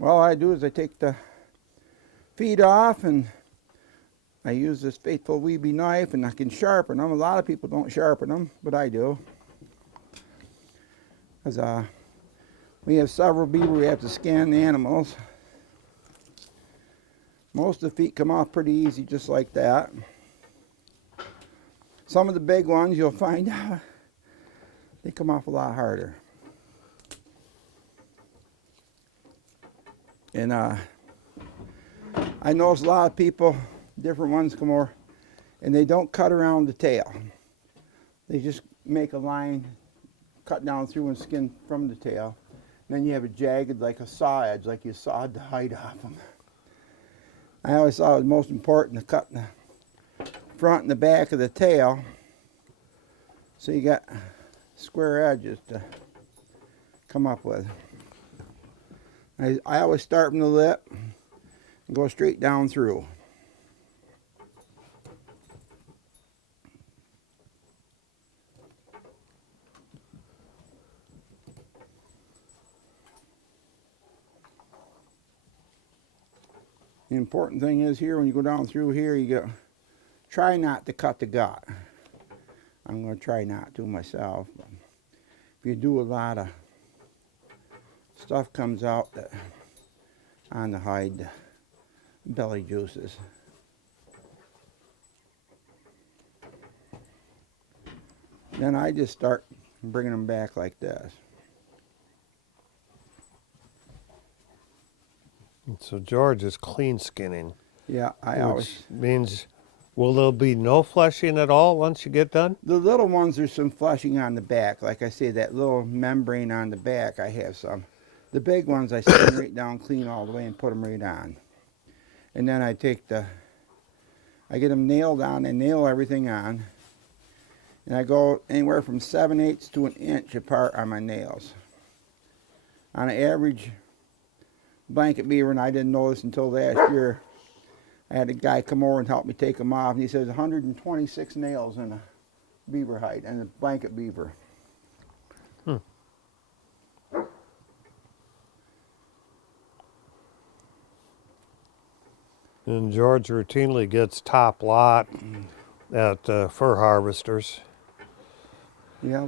Well, all I do is I take the feet off and I use this faithful Weeby knife and I can sharpen them. A lot of people don't sharpen them, but I do. Because we have several beaver we have to scan the animals. Most of the feet come off pretty easy just like that. Some of the big ones you'll find out they come off a lot harder. And I notice a lot of people, different ones come over, and they don't cut around the tail. They just make a line, cut down through and skin from the tail. And then you have a jagged, like a saw edge, like you sawed the hide off them. I always thought it was most important to cut the front and the back of the tail so you got square edges to come up with. I always start from the lip and go straight down through. The important thing is here, when you go down through here, you go, try not to cut the gut. I'm going to try not to myself. But if you do, a lot of stuff comes out that on the hide, the belly juices. Then I just start bringing them back like this. So George is clean skinning. Yeah, which means, will there be no fleshing at all once you get done? The little ones, there's some fleshing on the back. Like I say, that little membrane on the back, I have some. The big ones, I skin right down clean all the way and put them right on. And then I get them nailed on and nail everything on. And I go anywhere from 7/8 to an inch apart on my nails. On an average blanket beaver, and I didn't know this until last year, I had a guy come over and help me take them off, and he says 126 nails in a beaver hide, and a blanket beaver. And George routinely gets top lot at fur harvesters. Yeah,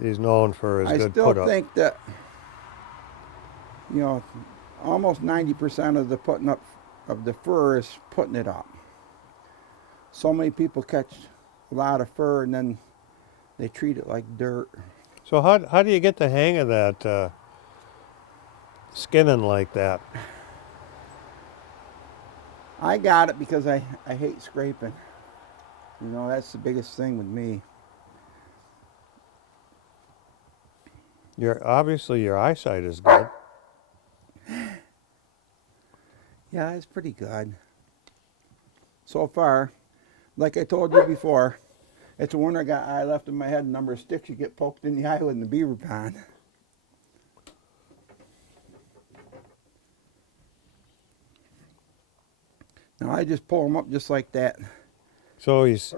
He's known for his good still put-up. think that, you know, almost 90% of the putting up of the fur is putting it up. So many people catch a lot of fur and then they treat it like dirt. So how do you get the hang of that skinning like that? I got it because I hate scraping. You know, that's the biggest thing with me. Obviously your eyesight is good. Yeah, it's pretty good. So far, like I told you before, it's a wonder I got eye left in my head, the number of sticks you get poked in the eye with in the beaver pond. Now I just pull them up just like that. So he's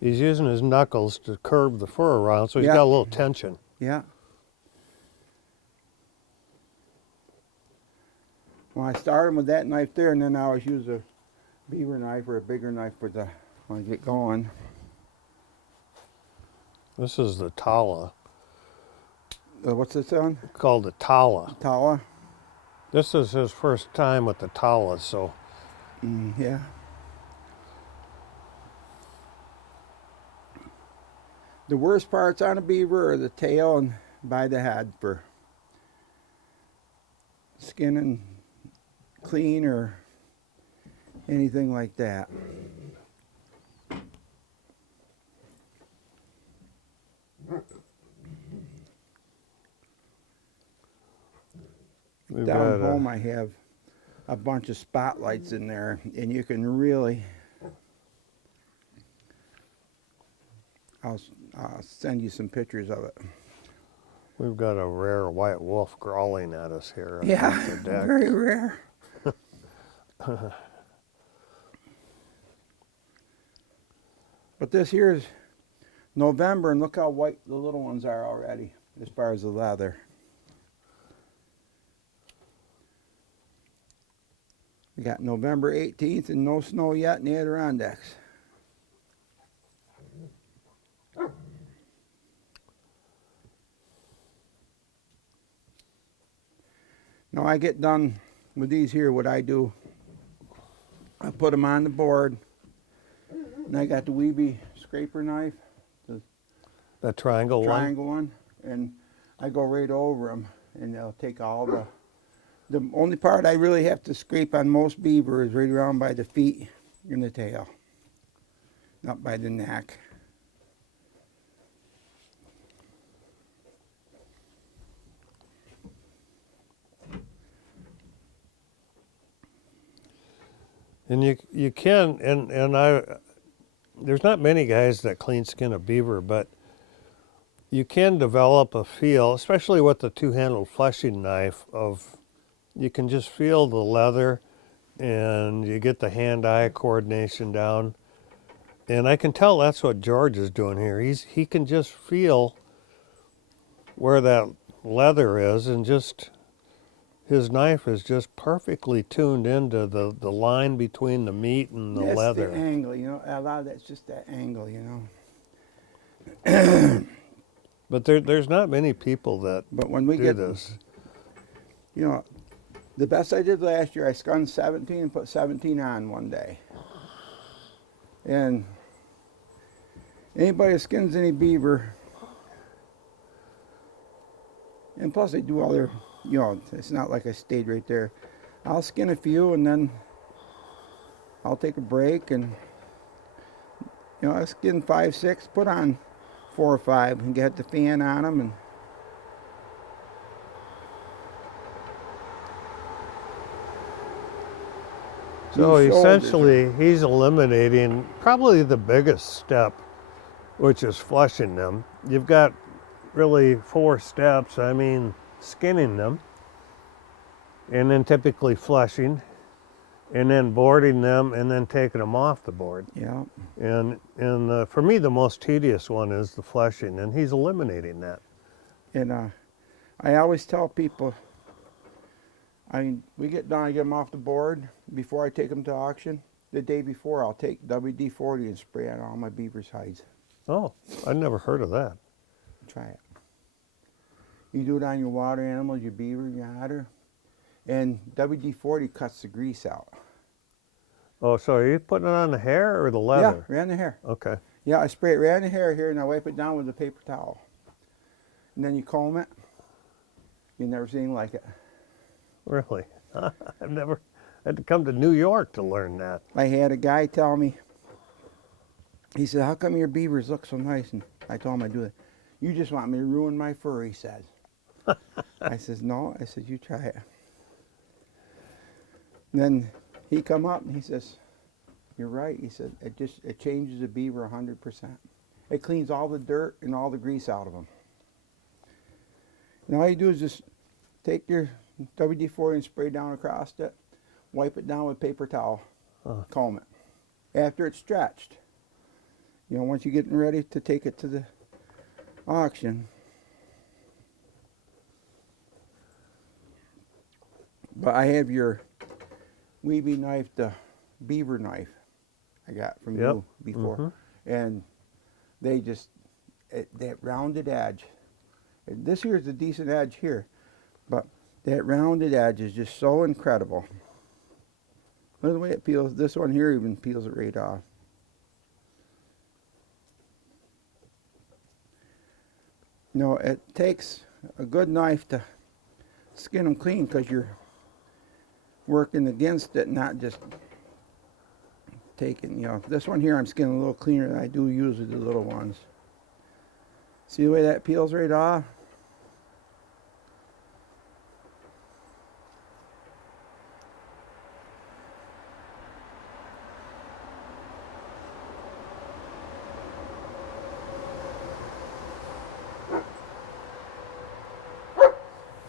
using his knuckles to curve the fur around, so he's got a little tension. Yeah. Well, I started with that knife there, and then I always use a beaver knife or a bigger knife for when I get going. This is the Tala. What's this on? Called the Tala. Tala? This is his first time with the Tala, so. Yeah. The worst parts on a beaver are the tail and by the head for skinning clean or anything like that. Down home I have a bunch of spotlights in there, and you can really, I'll send you some pictures of it. We've got a rare white wolf growling at us here. Yeah, the deck. very rare. But this here is November, and look how white the little ones are already as far as the leather. We got November 18th and no snow yet in the Adirondacks. Now I get done with these here, what I do, I put them on the board, and I got the Weeby scraper knife, That triangle one, and I go right over them, and they'll take all the only part I really have to scrape on most beaver is right around by the feet and the tail, not by the neck. And you can, and there's not many guys that clean skin a beaver, but you can develop a feel, especially with the two-handled fleshing knife, of you can just feel the leather and you get the hand-eye coordination down. And I can tell that's what George is doing here. He can just feel where that leather is, and just his knife is just perfectly tuned into the line between the meat and the leather. That's the angle, you know. A lot of that's just that angle, you know. But there's not many people that But when we do get this. You know, the best I did last year, I skinned 17 and put 17 on one day. And anybody that skins any beaver, and plus they do all their, you know, it's not like I stayed right there. I'll skin a few and then I'll take a break, and you know, I skin 5, 6, put on 4 or 5 and get the fan on them, and So these shoulders essentially, he's eliminating probably the biggest step, which is flushing them. You've got really 4 steps. I mean, skinning them, and then typically flushing, and then boarding them, and then taking them off the board. yeah. And for me, the most tedious one is the flushing, and he's eliminating that. And I always tell people, I mean, we get done, I get them off the board before I take them to auction. The day before, I'll take WD-40 and spray on all my beaver's hides. Oh, I'd never heard of that. Try it. You do it on your water animals, your beaver, your otter, and WD-40 cuts the grease out. Oh, so are you putting it on the hair or the leather? Yeah, right on the hair. Okay. Yeah, I spray it right on the hair here, and I wipe it down with a paper towel. And then you comb it. You've never seen like it. Really? I've never had to come to New York to learn that. I had a guy tell me, he said, how come your beavers look so nice? And I told him I'd do it. You just want me to ruin my fur, he said. I says, no. I said, you try it. And then he come up and he says, you're right. He said, it changes the beaver 100%. It cleans all the dirt and all the grease out of them. And all you do is just take your WD-40 and spray down across it, wipe it down with paper towel, comb it. After it's stretched, you know, once you're getting ready to take it to the auction. But I have your Weeby knife, the Beaver knife I got from you before. And they just, that rounded edge. And this here is a decent edge here, but that rounded edge is just so incredible. Look at the way it peels. This one here even peels it right off. You know, it takes a good knife to skin them clean, because you're working against it, not just taking, you know. This one here I'm skinning a little cleaner than I do usually the little ones. See the way that peels right off?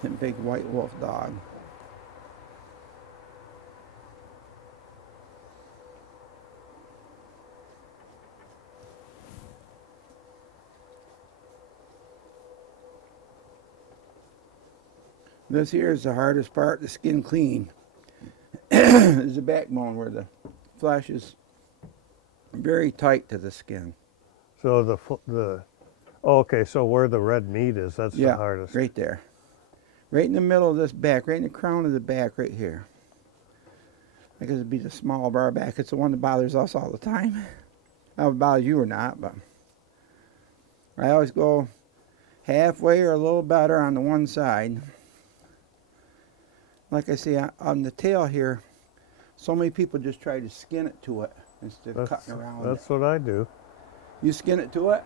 That big white wolf dog. This here is the hardest part to skin clean. is the backbone where the flesh is very tight to the skin. So oh, okay, so where the red meat is, that's the Yeah, hardest. right there. Right in the middle of this back, right in the crown of the back right here. I guess it'd be the small of our back. It's the one that bothers us all the time. I don't know if it bothers you or not, but I always go halfway or a little better on the one side. Like I say, on the tail here, so many people just try to skin it to it instead of cutting around That's it. what I do. You skin it to it?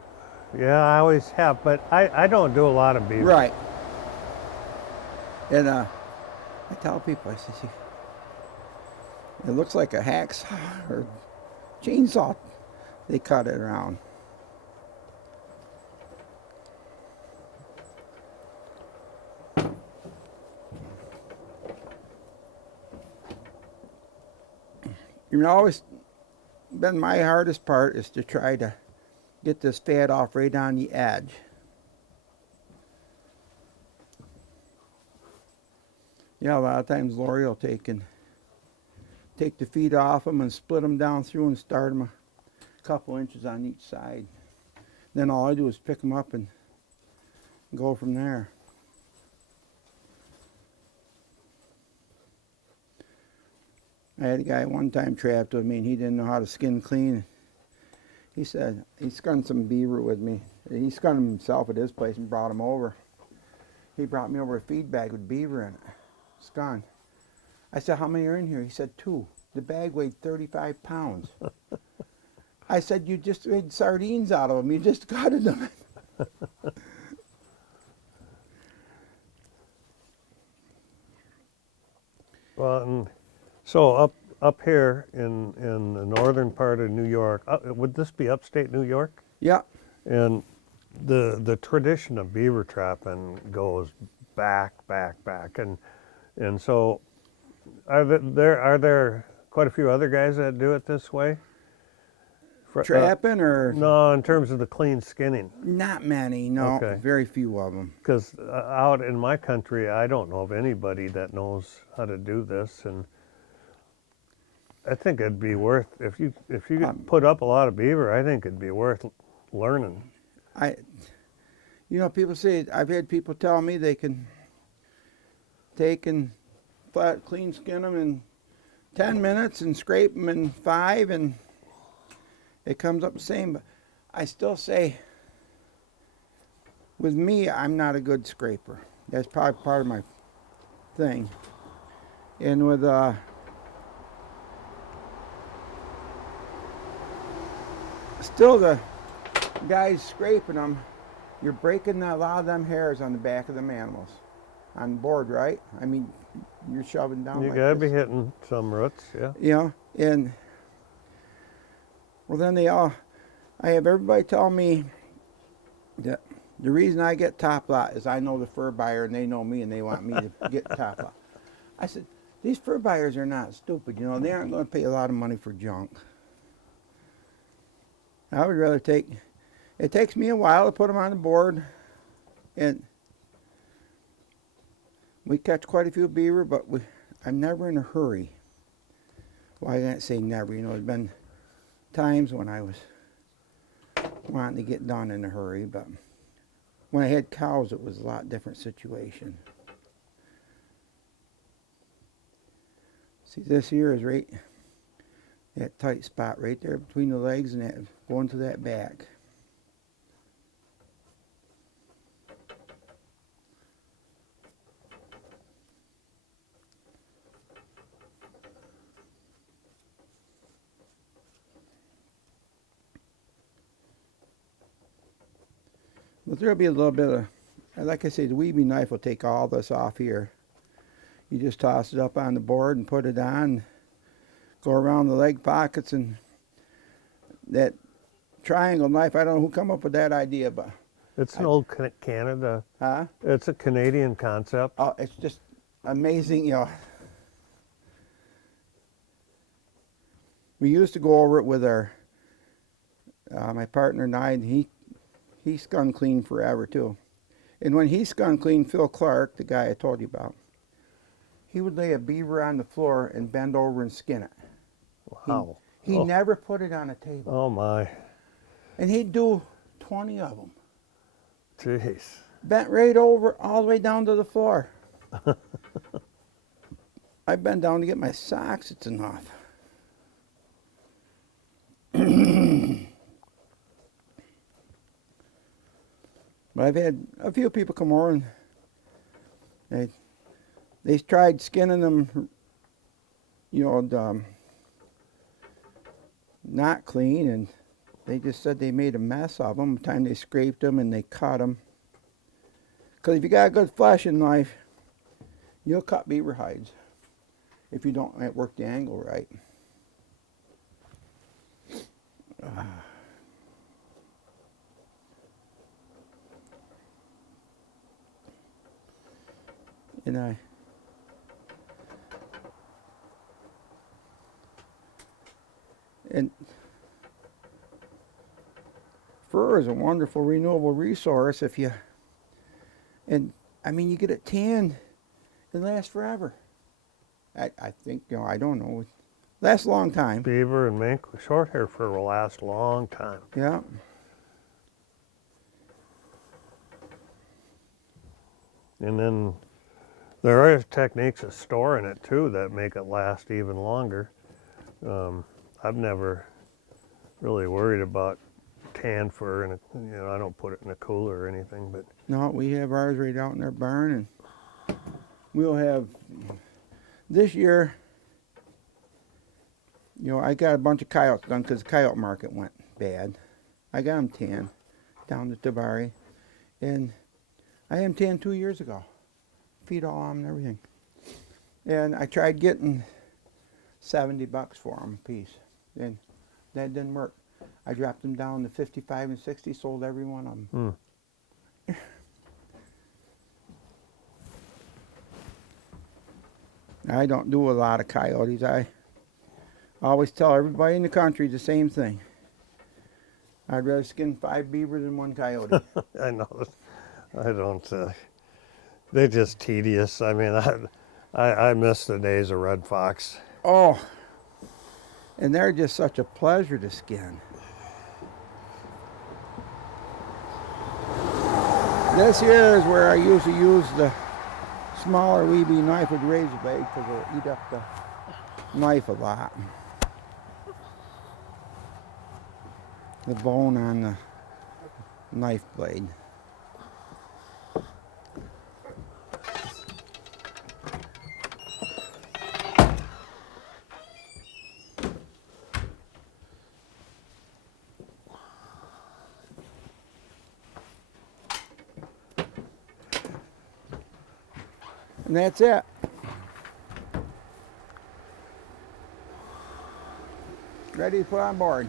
Yeah, I always have, but I don't do a lot of beef. Right. And I tell people, I say, it looks like a hacksaw or chainsaw. They cut it around. You know, always been my hardest part is to try to get this fat off right on the edge. Yeah, a lot of times Lori will take the feet off them and split them down through and start them a couple inches on each side. Then all I do is pick them up and go from there. I had a guy one time trapped with me and he didn't know how to skin clean. He said he skunned some beaver with me. He skunned them himself at his place and brought them over. He brought me over a feed bag with beaver in it, skun. I said, how many are in here? He said, 2. The bag weighed 35 pounds. I said, you just made sardines out of them. You just gutted them. Well, and so up here in the northern part of New York, would this be upstate New York? Yeah. And the tradition of beaver trapping goes back, and so are there quite a few other guys that do it this way? Trapping or? No, in terms of the clean skinning. Not many, no. Okay. Very few of them. Because out in my country, I don't know of anybody that knows how to do this, and I think it'd be worth if you put up a lot of beaver. I think it'd be worth learning. You know, people say, I've had people tell me they can take and flat clean skin them in 10 minutes and scrape them in 5 and it comes up the same. But I still say, with me, I'm not a good scraper. That's probably part of my thing. And with still the guys scraping them, you're breaking a lot of them hairs on the back of them animals. On board, right? I mean, you're shoving down. You like gotta this. be hitting some roots, yeah. You know, and well, then I have everybody tell me that the reason I get top lot is I know the fur buyer and they know me and they want me to get top lot. I said, these fur buyers are not stupid, you know, they aren't going to pay a lot of money for junk. I would rather it takes me a while to put them on the board, and we catch quite a few beaver, but I'm never in a hurry. Well, I can't say never, you know, there's been times when I was wanting to get done in a hurry, but when I had cows, it was a lot different situation. See, this here is right, that tight spot right there between the legs and that going to that back. But there'll be a little bit of, like I say, the weaving knife will take all this off here. You just toss it up on the board and put it on, go around the leg pockets, and that triangle knife, I don't know who come up with that idea, but... It's an old Canada. Huh? It's a Canadian concept. Oh, it's just amazing, you know. We used to go over it with our, my partner and I, and he skun clean forever too. And when he skun clean, Phil Clark, the guy I told you about, he would lay a beaver on the floor and bend over and skin it. Wow. He Oh. never put it on a table. Oh my. And he'd do 20 of them. Jeez. Bent right over all the way down to the floor. I bent down to get my socks, it's enough. But I've had a few people come over and they tried skinning them, you know, not clean, and they just said they made a mess of them. The time they scraped them and they cut them. Because if you got a good fleshing knife, you'll cut beaver hides if you don't work the angle right. And fur is a wonderful renewable resource if you, and I mean, you get it tanned, it lasts forever. I think, you know, I don't know, it lasts a long time. Beaver and mink with short hair fur will last a long time. Yeah. And then there are techniques of storing it too that make it last even longer. I've never really worried about tan fur, and you know, I don't put it in a cooler or anything. But No, we have ours right out in our barn, and we'll have, this year, you know, I got a bunch of coyotes done because the coyote market went bad. I got them tanned down to Tabari, and I had them tanned 2 years ago. Feed all on them and everything. And I tried getting $70 for them a piece, and that didn't work. I dropped them down to 55 and 60, sold every one of them. I don't do a lot of coyotes. I always tell everybody in the country the same thing. I'd rather skin 5 beavers than 1 coyote. I know, I don't. They're just tedious. I mean, I miss the days of red fox. Oh, and they're just such a pleasure to skin. This here is where I usually use the smaller weeby knife with razor blade because it'll eat up the knife a lot. The bone on the knife blade. And that's it. Ready to put on board.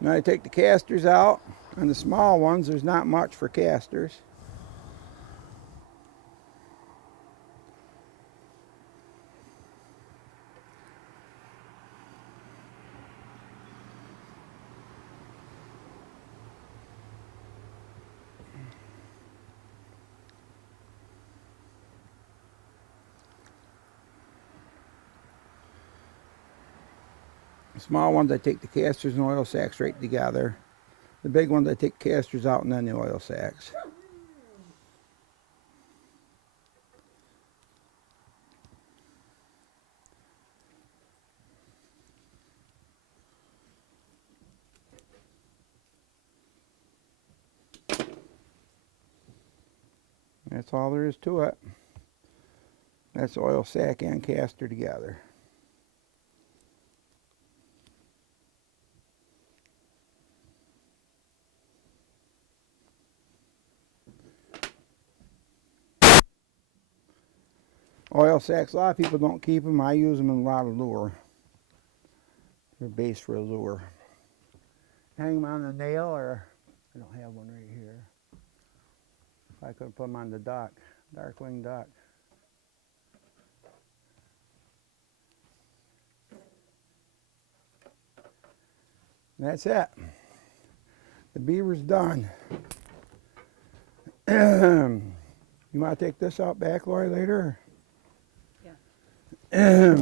Now I take the casters out. On the small ones, there's not much for casters. The small ones, I take the casters and oil sacks right together. The big ones, I take casters out and then the oil sacks. That's all there is to it. That's oil sack and caster together. Oil sacks, a lot of people don't keep them. I use them in a lot of lure. They're base for a lure. Hang them on a nail, or I don't have one right here. I could put them on the duck, dark-winged duck. That's it. The beaver's done. You want to take this out back, Lori, later? Yeah.